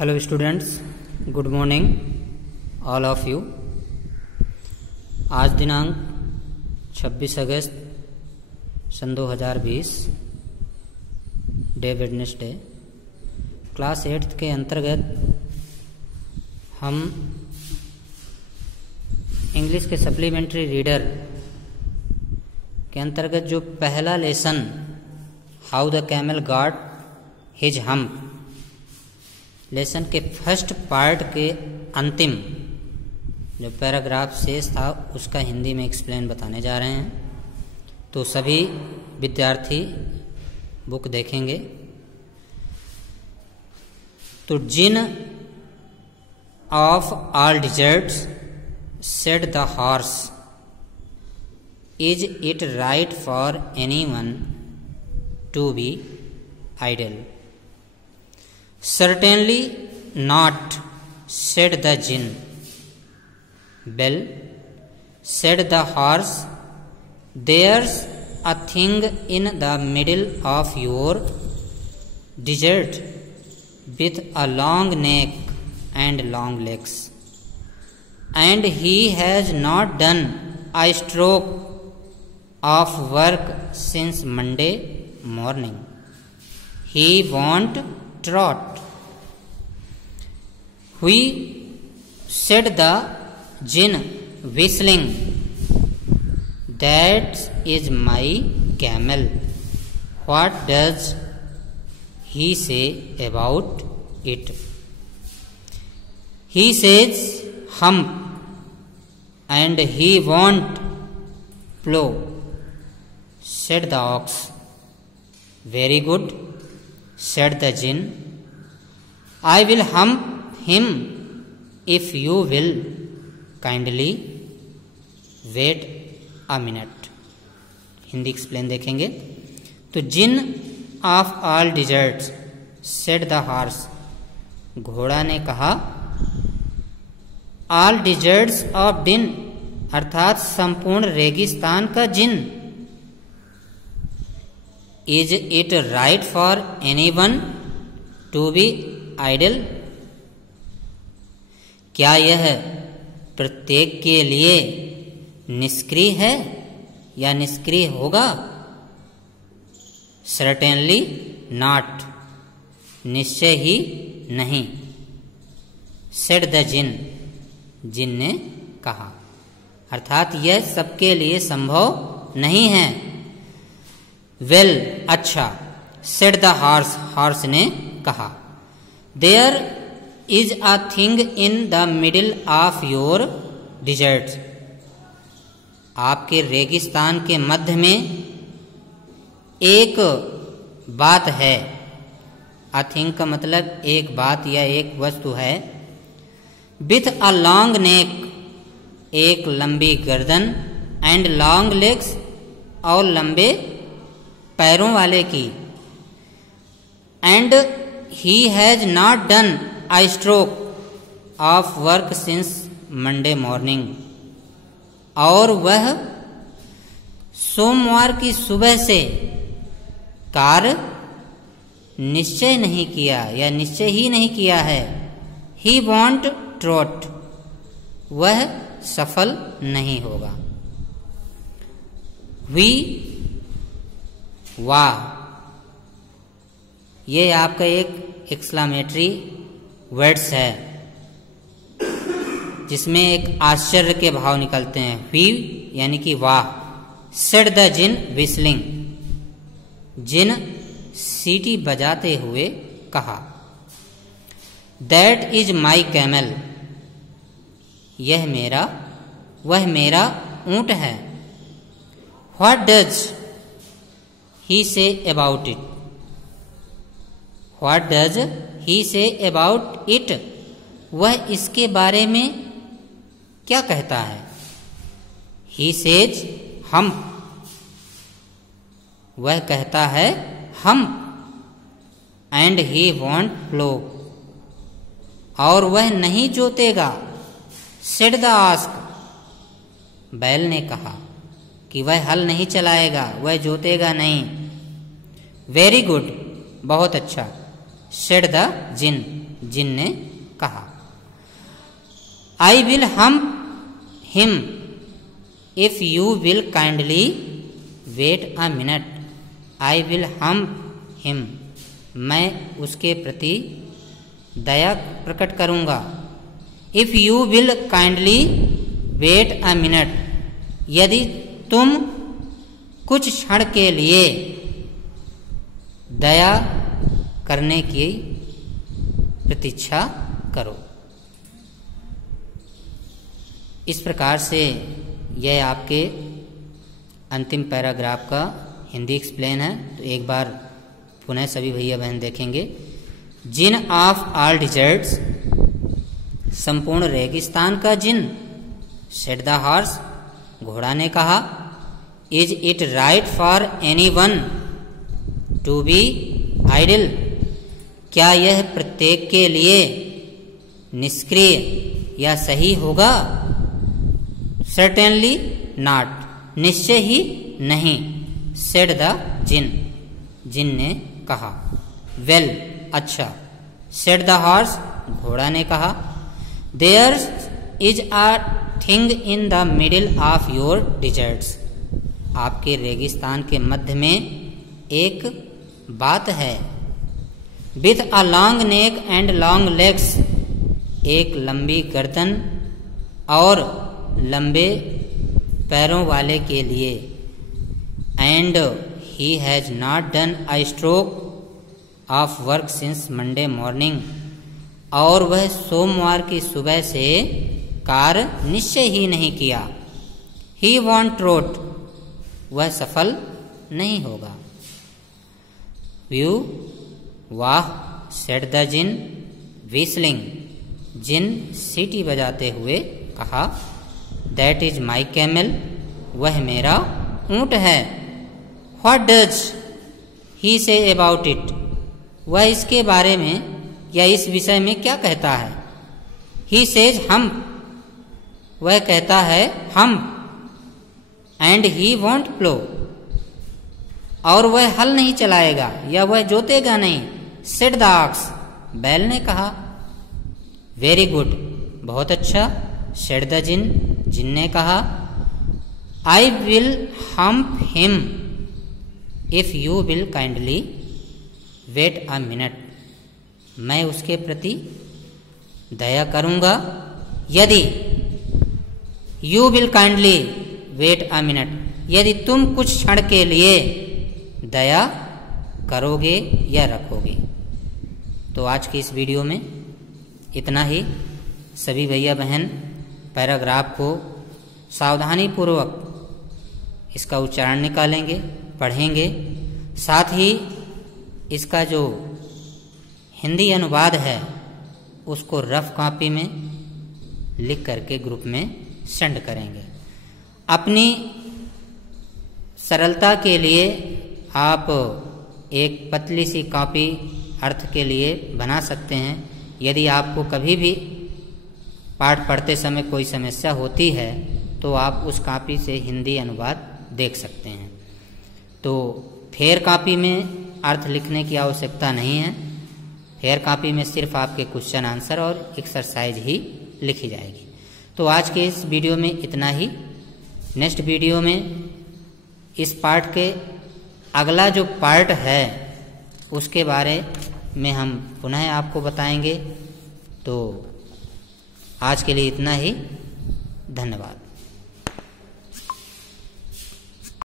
Hello students, good morning all of you. आज दिनांक 26 अगस्त सन 2020 day Wednesday class 8 के अंतर्गत हम इंग्लिश के सप्लीमेंट्री रीडर के अंतर्गत जो पहला lesson how the camel got his hump lesson के फर्स्ट पार्ट के अंतिम जो पैराग्राफ शेष था उसका हिंदी में एक्सप्लेन बताने जा रहे हैं। तो सभी विद्यार्थी बुक देखेंगे। तो jinn of all deserts said the horse, is it right for anyone to be idle? Certainly not, said the jinn. Well, said the horse, there's a thing in the middle of your desert with a long neck and long legs, and he has not done a stroke of work since Monday morning. He won't trot. We, said the jinn, whistling, that is my camel. What does he say about it? He says hump, and he won't plow, said the ox. Very good, said the jinn. I will hump him if you will kindly wait a minute. Hindi explain देखेंगे। तो jinn of all deserts said the horse, घोड़ा ने कहा, all desserts of डिन अर्थात संपूर्ण रेगिस्तान का जिन, is it right for anyone to be idle? क्या यह प्रत्येक के लिए निष्क्रिय है या निष्क्रिय होगा? सर्टेनली नॉट, निश्चय ही नहीं, सेड द जिन, जिन ने कहा, अर्थात यह सबके लिए संभव नहीं है। वेल, अच्छा, सेड द हॉर्स, हॉर्स ने कहा, there is a thing in the middle of your desert, आपके रेगिस्तान के मध्य में एक बात है। अ थिंग का मतलब एक बात या एक वस्तु है। विथ अ लॉन्ग नेक, एक लंबी गर्दन, एंड लॉन्ग लेग्स, और लंबे पैरों वाले की, and he has not done I stroke of work since Monday morning, और वह सोमवार की सुबह से कार्य निश्चय नहीं किया या निश्चय ही नहीं किया है। ही वॉन्ट ट्रॉट, वह सफल नहीं होगा। वी, वाह, ये आपका एक एक्सक्लामेटरी वर्ड्स है जिसमें एक आश्चर्य के भाव निकलते हैं। वी यानी कि वाह। सेड द जिन विस्लिंग, जिन सीटी बजाते हुए कहा, दैट इज माई कैमल, वह मेरा ऊंट है। What does he say about it, what does he say about it, वह इसके बारे में क्या कहता है। ही सेज हम, वह कहता है हम, एंड ही वॉन्ट प्लो, और वह नहीं जोतेगा। सेड द आस्क, बैल ने कहा कि वह हल नहीं चलाएगा, वह जोतेगा नहीं। वेरी गुड, बहुत अच्छा, सेड द जिन, जिन ने कहा। I will hump him if you will kindly wait a minute. I will hump him, मैं उसके प्रति दया प्रकट करूंगा। If you will kindly wait a minute, यदि तुम कुछ क्षण के लिए दया करने की प्रतीक्षा करो। इस प्रकार से यह आपके अंतिम पैराग्राफ का हिंदी एक्सप्लेन है। तो एक बार पुनः सभी भैया बहन देखेंगे। जिन ऑफ ऑल डिजर्ट्स, संपूर्ण रेगिस्तान का जिन। सेड द हॉर्स, घोड़ा ने कहा। Is it right for anyone to be idle, क्या यह प्रत्येक के लिए निष्क्रिय या सही होगा? सर्टेनली नॉट, निश्चय ही नहीं। सेड द जिन, जिन ने कहा। वेल, अच्छा। सेड द हॉर्स, घोड़ा ने कहा। There is a thing in the middle of your deserts, आपके रेगिस्तान के मध्य में एक बात है। With a long neck and long legs, एक लंबी गर्दन और लंबे पैरों वाले के लिए। And he has not done a stroke of work since Monday morning, और वह सोमवार की सुबह से कार्य निश्चय ही नहीं किया। ही वॉन्ट रोट, वह सफल नहीं होगा। व्यू, वाह। सेड द जिन व्हिस्लिंग, जिन सीटी बजाते हुए कहा। दैट इज माई कैमल, वह मेरा ऊंट है। What does he say about it, वह इसके बारे में या इस विषय में क्या कहता है? ही सेज हम, वह कहता है हम। एंड ही वॉन्ट प्लो, और वह हल नहीं चलाएगा या वह जोतेगा नहीं। सेड द ऑक्स, बैल ने कहा। वेरी गुड, बहुत अच्छा। सेड द जिन, जिन ने कहा। I will hump him if you will kindly wait a minute, मैं उसके प्रति दया करूंगा यदि you will kindly wait a minute, यदि तुम कुछ क्षण के लिए दया करोगे या रखोगे। तो आज की इस वीडियो में इतना ही। सभी भैया बहन पैराग्राफ को सावधानी पूर्वक इसका उच्चारण निकालेंगे, पढ़ेंगे। साथ ही इसका जो हिंदी अनुवाद है उसको रफ कॉपी में लिख करके ग्रुप में सेंड करेंगे। अपनी सरलता के लिए आप एक पतली सी कॉपी अर्थ के लिए बना सकते हैं। यदि आपको कभी भी पाठ पढ़ते समय कोई समस्या होती है तो आप उस कॉपी से हिंदी अनुवाद देख सकते हैं। तो फेयर कॉपी में अर्थ लिखने की आवश्यकता नहीं है। फेयर कॉपी में सिर्फ आपके क्वेश्चन आंसर और एक्सरसाइज ही लिखी जाएगी। तो आज के इस वीडियो में इतना ही। नेक्स्ट वीडियो में इस पाठ के अगला जो पार्ट है उसके बारे में हम पुनः आपको बताएंगे। तो आज के लिए इतना ही। धन्यवाद।